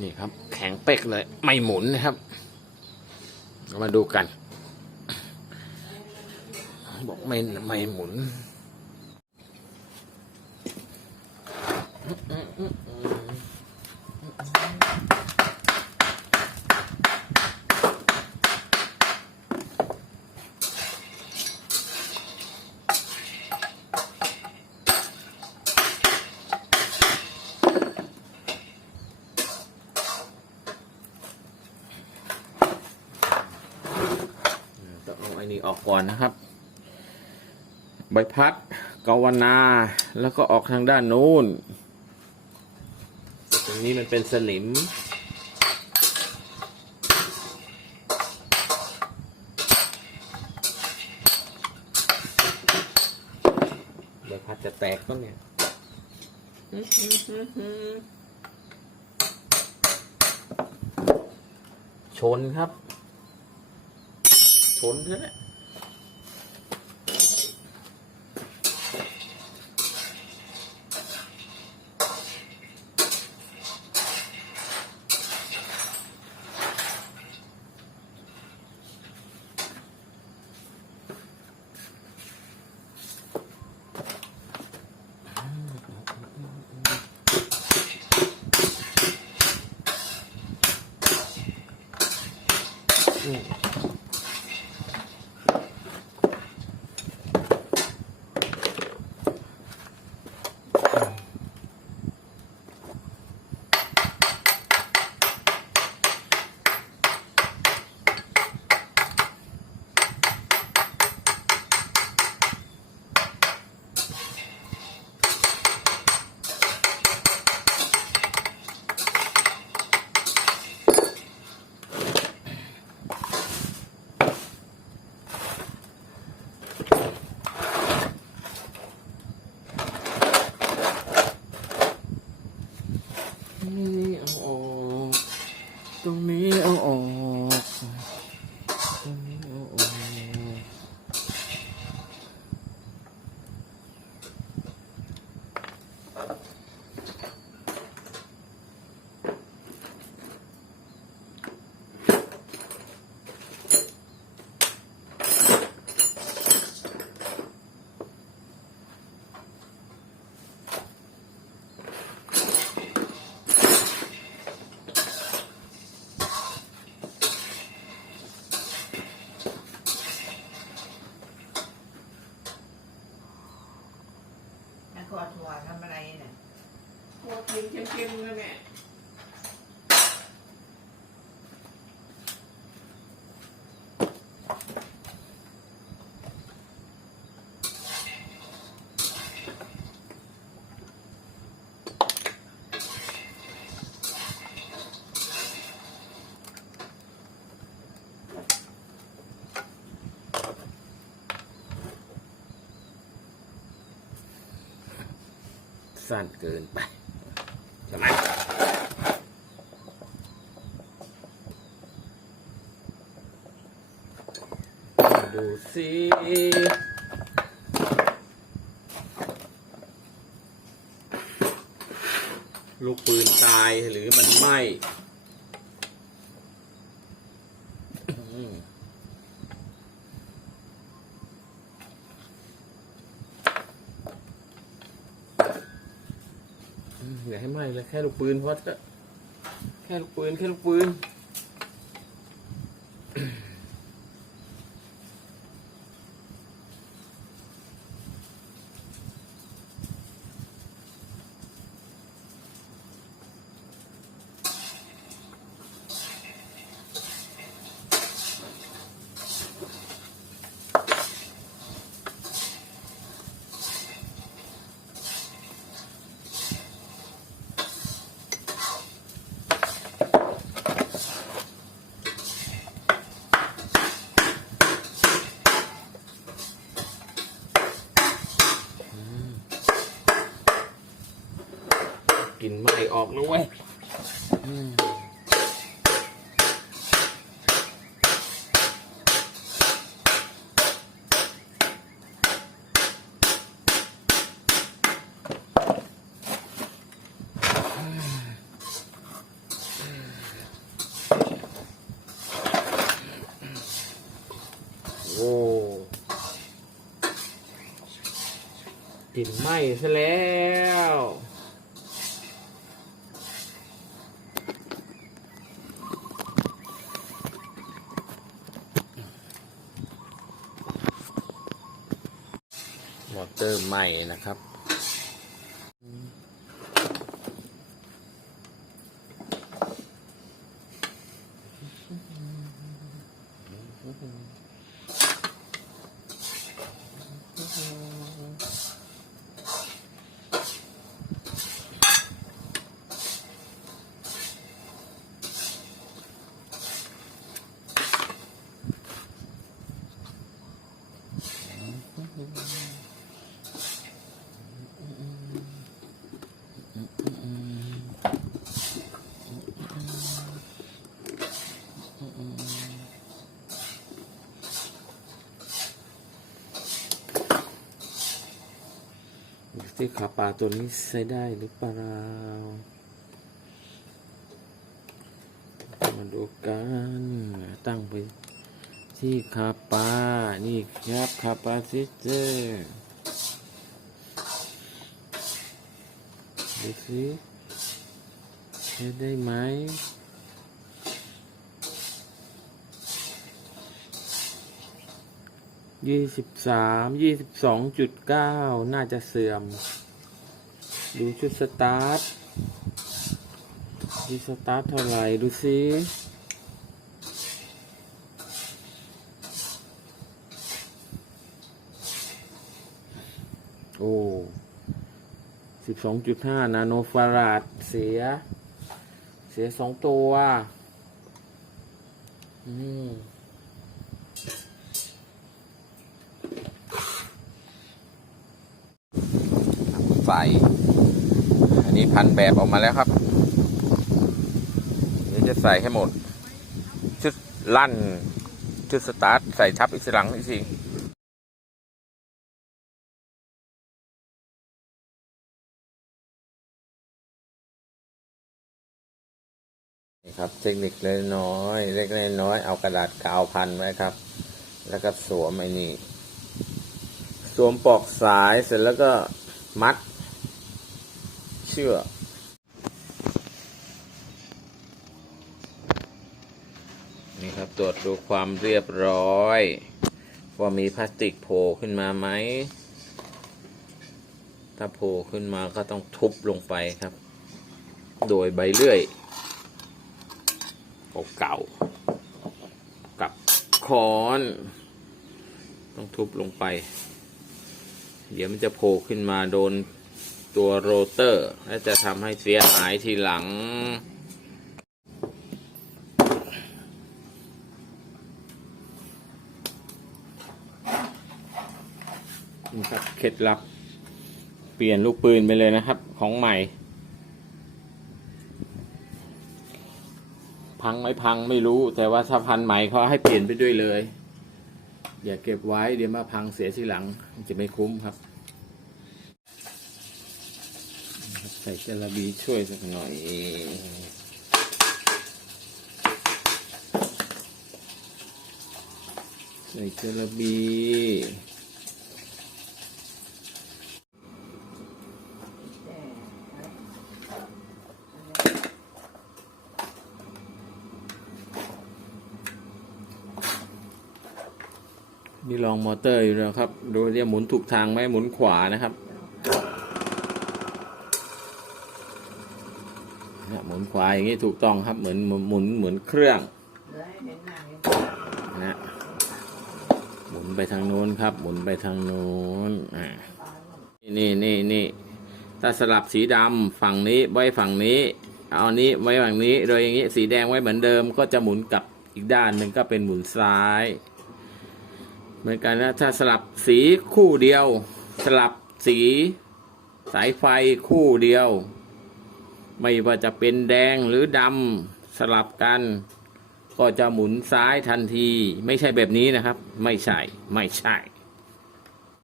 นี่ครับ แข็งเป๊กเลย ไม่หมุนนะครับ มาดูกัน บอกไม่ไม่หมุน ต้องเอาไอ้ นี่ออกก่อนนะครับ ใบพัดกาวนาแล้วก็ออกทางด้านนู้นตรงนี้มันเป็นสนิมใบพัดจะแตกต้องเนี่ยชนครับ ชนแล้ว แหละ นี่เอาออกตรงนี้เอาออกตรงนี้เอาออกนักขอถั่วทำอะไรเนี่ย โอ้ เค็มเค็มเลยแม่สั้นเกินไปใช่ไหมมา ดูสิลูกปืนตายหรือมันไหม้อือย่าให้ไหม้เลยแค่ลูกปืนเพราะแค่ลูกปืนแค่ลูกปืน ลิ่นไหม้ออกนะเว้ยโอ้กินไหมซะแล้ว เตอร์ใหม่นะครับดู สิขาปลาตัวนี้ใช้ได้หรือเปล่า มาดูกัน ตั้งไปที่ขาปลา นี่ครับขาปลาซิสเตอร์ดูสิใช้ได้ไหม ยี่สิบสามยี่สิบสองจุดเก้าน่าจะเสื่อม ดูชุดสตาร์ทดูสตาร์ทเท่าไหร่ ดูสิโอ้สิบสองจุดห้านาโนฟาราดเสีย เสียสองตัว อืม ใส่อันนี้พันแบบออกมาแล้วครับเดี๋ยวจะใส่ให้หมด ชุดลั่น ชุดสตาร์ท ใส่ทับอีกสลังอีกสินะครับเทคนิคเล็กน้อย เล็กน้อย เอากระดาษกาวพันไว้ครับ แล้วก็สวมไอ้นี่ สวมปลอกสายเสร็จแล้วก็มัด เชือกนี่ครับตรวจดูความเรียบร้อย ว่ามีพลาสติกโผล่ขึ้นมาไหม ถ้าโผล่ขึ้นมาก็ต้องทุบลงไปครับ โดยใบเลื่อยเก่าๆกับค้อน ต้องทุบลงไป เดี๋ยวมันจะโผล่ขึ้นมาโดนตัวโรเตอร์ และจะทำให้เสียหายทีหลัง นี่ครับเคล็ดลับ เปลี่ยนลูกปืนไปเลยนะครับ ของใหม่ พังไม่พังไม่รู้ แต่ว่าถ้าพันใหม่เขาให้เปลี่ยนไปด้วยเลย อย่าเก็บไว้เดี๋ยวมาพังเสียทีหลัง จะไม่คุ้มครับ ใส่จระบีช่วยสักหน่อยใส่จระบีนี่ลองมอเตอร์อยู่แล้วครับ ดูเรียหมุนถูกทางไหมหมุนขวานะครับ ขวาอย่างนี้ถูกต้องครับเหมือนหมุนเหมือนเครื่องนะหมุนไปทางโน้นครับ หมุนไปทางโน้นอ่านี่นี่นี่ถ้าสลับสีดำฝั่งนี้ไว้ฝั่งนี้ เอาอันนี้ไว้ฝั่งนี้โดยอย่างนี้สีแดงไว้เหมือนเดิม ก็จะหมุนกลับอีกด้านหนึ่งก็เป็นหมุนซ้าย เหมือนกันนะถ้าสลับสีคู่เดียว สลับสีสายไฟคู่เดียว ไม่ว่าจะเป็นแดงหรือดำสลับกัน ก็จะหมุนซ้ายทันที ไม่ใช่แบบนี้นะครับ ไม่ใช่ ไม่ใช่